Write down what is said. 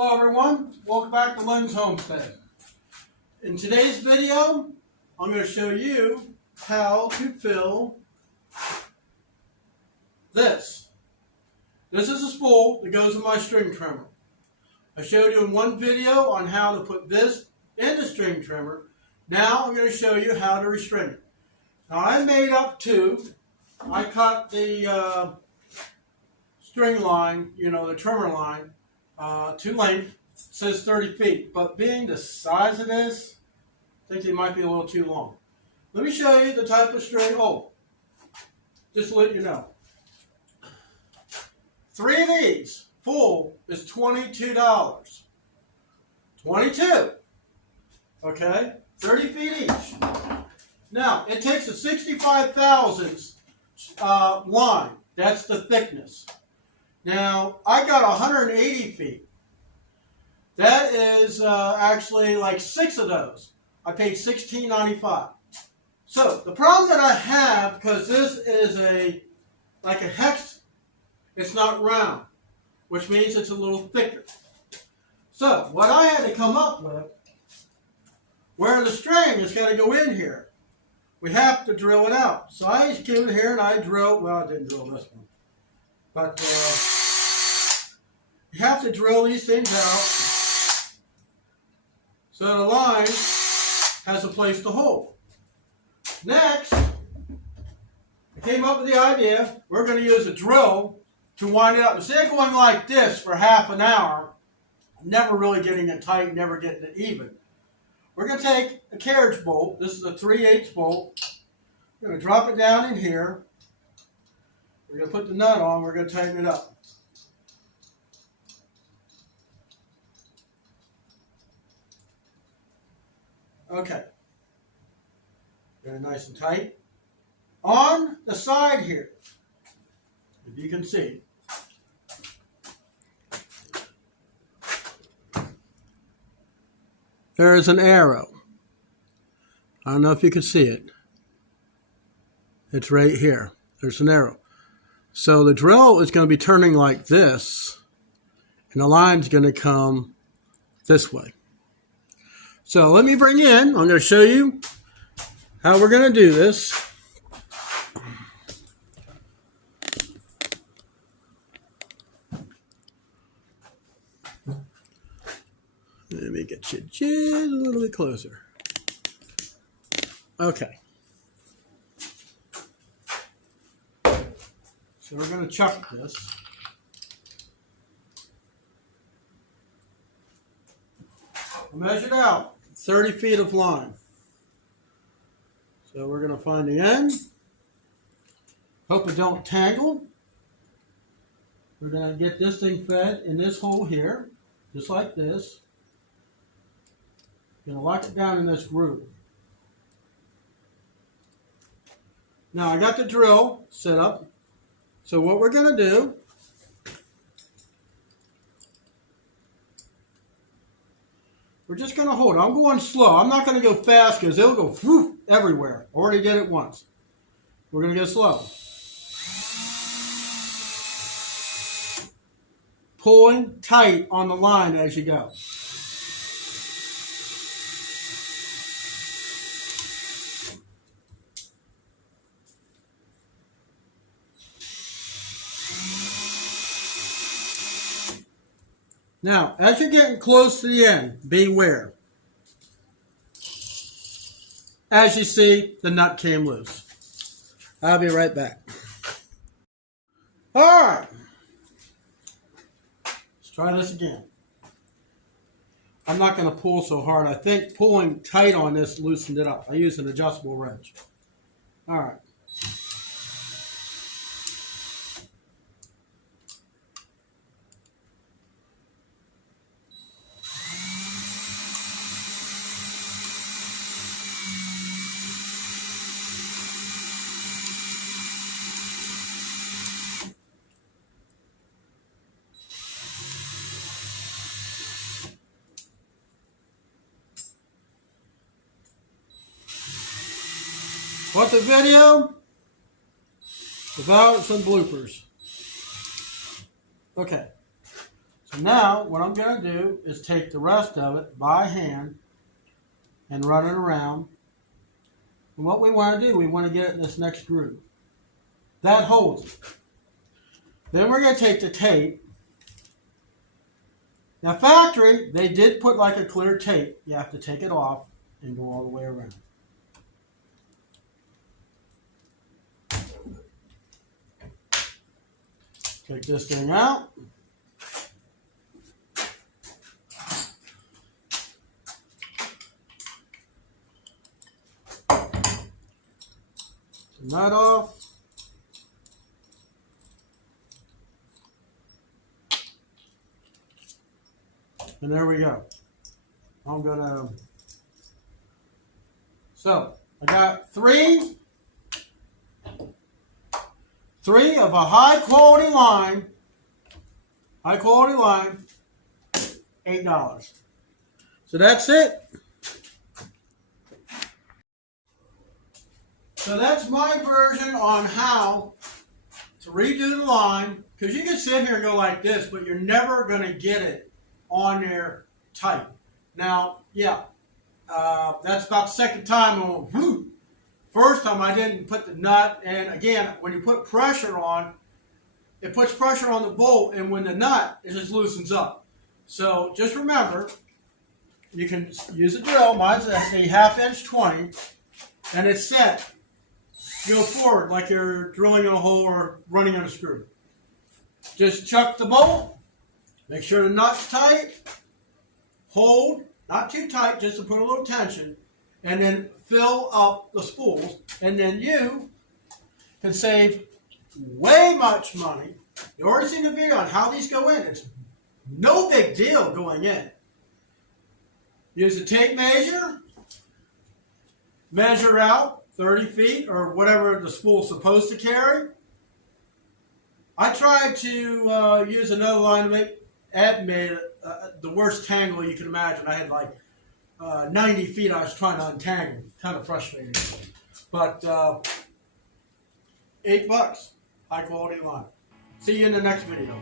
Hello everyone, welcome back to Lynn's Homestead. In today's video, I'm going to show you how to fill this. This is a spool that goes in my string trimmer. I showed you in one video on how to put this in the string trimmer. Now I'm going to show you how to restring it. Now I made up two. I cut the string line, the trimmer line, to length. It says 30 feet, but being the size of this, I think it might be a little too long. Let me show you the type of string. Oh, just to let you know. 3 of these full is $22. 22. Okay, 30 feet each. Now, it takes a 65 thousandths line. That's the thickness. Now, I got 180 feet. That is actually like 6 of those. I paid $16.95. So, the problem that I have, because this is like a hex, it's not round, which means it's a little thicker. So, what I had to come up with, where the string is going to go in here, we have to drill it out. So, I just came in here and I drilled, well, I didn't drill this one, but you have to drill these things out so the line has a place to hold. Next, I came up with the idea, we're going to use a drill to wind it up. Instead of going like this for half an hour, never really getting it tight, never getting it even, we're going to take a carriage bolt. This is a 3/8 bolt. We're going to drop it down in here. We're going to put the nut on. We're going to tighten it up. Okay. Get it nice and tight. On the side here, if you can see, there is an arrow. I don't know if you can see it. It's right here. There's an arrow. So the drill is going to be turning like this, and the line's going to come this way. So let me bring in, I'm going to show you how we're going to do this. Let me get you just a little bit closer. Okay. So we're going to chuck this. I measured out 30 feet of line. So we're going to find the end. Hope it don't tangle. We're going to get this thing fed in this hole here, just like this. Going to lock it down in this groove. Now I got the drill set up. So what we're going to do, we're just going to hold it. I'm going slow. I'm not going to go fast because it'll go whoosh, everywhere. Already did it once. We're going to go slow. Pulling tight on the line as you go. Now, as you're getting close to the end, beware. As you see, the nut came loose. I'll be right back. All right. Let's try this again. I'm not going to pull so hard. I think pulling tight on this loosened it up. I use an adjustable wrench. All right. What's the video? Without some bloopers. Okay. So now what I'm going to do is take the rest of it by hand and run it around. And what we want to do, we want to get it in this next groove. That holds it. Then we're going to take the tape. Now factory, they did put like a clear tape. You have to take it off and go all the way around. Take this thing out. Turn that off. And there we go. I'm gonna, so I got three of a high quality line, $8. So that's it. So that's my version on how to redo the line, because you can sit here and go like this, but you're never going to get it on there tight. Now, yeah, that's about the second time. First time I didn't put the nut, and again, when you put pressure on, it puts pressure on the bolt, and when the nut, it just loosens up. So just remember, you can use a drill. Mine's a 1/2 inch 20, and it's set. You go forward like you're drilling in a hole or running on a screw. Just chuck the bolt. Make sure the nut's tight. Hold, not too tight, just to put a little tension. And then fill up the spools. And then you can save way much money. You already seen the video on how these go in. It's no big deal going in. Use a tape measure. Measure out 30 feet or whatever the spool's supposed to carry. I tried to use another line to make Ed made the worst tangle you can imagine. I had like 90 feet I was trying to untangle. Kind of frustrating. But $8. High quality line. See you in the next video.